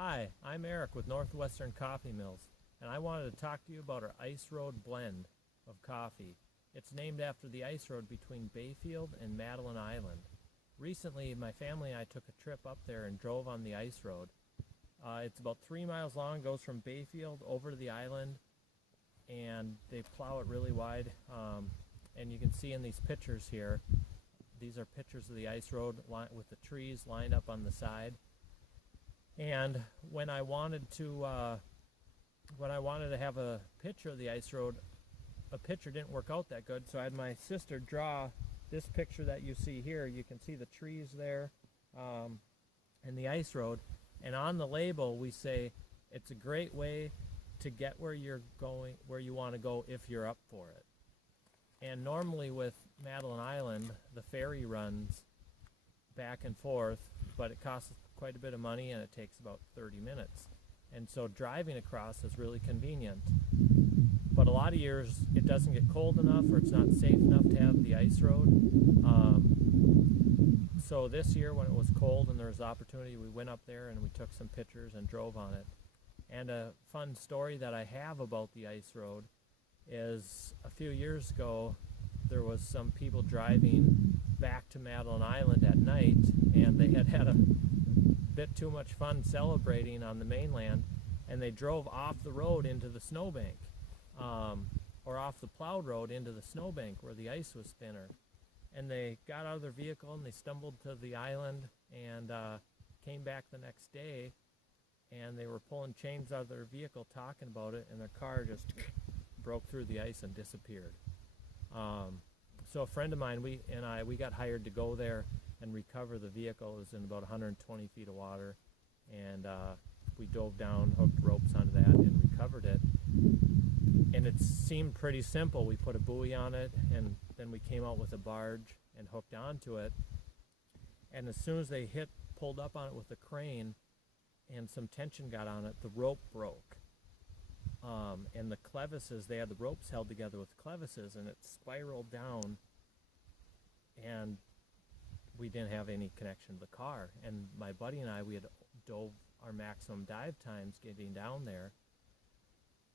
Hi, I'm Eric with Northwestern Coffee Mills, and I wanted to talk to you about our Ice Road blend of coffee. It's named after the ice road between Bayfield and Madeline Island. Recently, my family and I took a trip up there and drove on the ice road. It's about 3 miles long, goes from Bayfield over to the island, and they plow it really wide. And you can see in these pictures here, these are pictures of the ice road with the trees lined up on the side. And when I wanted to have a picture of the ice road, a picture didn't work out that good, so I had my sister draw this picture that you see here. You can see the trees there and the ice road. And on the label, we say it's a great way to get where you're going, where you want to go if you're up for it. And normally with Madeline Island, the ferry runs back and forth, but it costs quite a bit of money and it takes about 30 minutes. And so driving across is really convenient. But a lot of years it doesn't get cold enough or it's not safe enough to have the ice road. So this year when it was cold and there was opportunity, we went up there and we took some pictures and drove on it. And a fun story that I have about the ice road is a few years ago there was some people driving back to Madeline Island at night, and they had a bit too much fun celebrating on the mainland, and they drove off the road into the snowbank, or off the plowed road into the snowbank where the ice was thinner. And they got out of their vehicle and they stumbled to the island and came back the next day, and they were pulling chains out of their vehicle talking about it, and their car just broke through the ice and disappeared. So a friend of mine, we got hired to go there and recover the vehicle. It was in about 120 feet of water, and we dove down, hooked ropes onto that, and recovered it. And it seemed pretty simple. We put a buoy on it, and then we came out with a barge and hooked onto it. And as soon as they pulled up on it with a crane, and some tension got on it, the rope broke. And the clevises, they had the ropes held together with clevises, and it spiraled down, and we didn't have any connection to the car. And my buddy and I, we had dove our maximum dive times getting down there.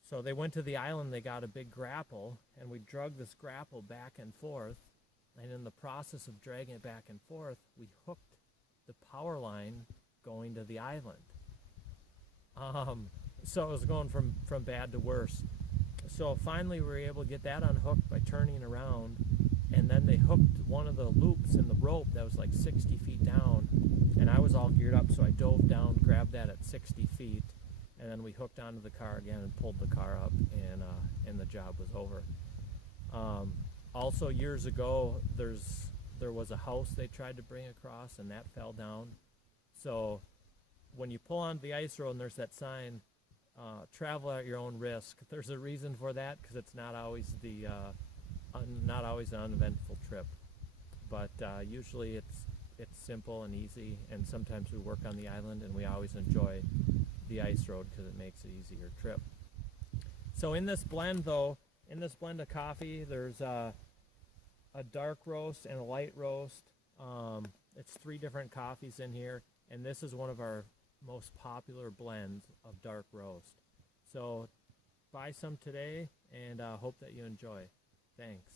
So they went to the island, they got a big grapple, and we drug this grapple back and forth. And in the process of dragging it back and forth, we hooked the power line going to the island. So it was going from bad to worse. So finally we were able to get that unhooked by turning around, and then they hooked one of the loops in the rope that was like 60 feet down, and I was all geared up, so I dove down, grabbed that at 60 feet, and then we hooked onto the car again and pulled the car up, and the job was over. Also years ago, there was a house they tried to bring across, and that fell down. So when you pull onto the ice road and there's that sign, travel at your own risk, there's a reason for that, because it's not always an uneventful trip. But usually it's simple and easy, and sometimes we work on the island, and we always enjoy the ice road because it makes it an easier trip. So in this blend of coffee, there's a dark roast and a light roast. It's 3 different coffees in here, and this is one of our most popular blends of dark roast. So buy some today, and hope that you enjoy. Thanks.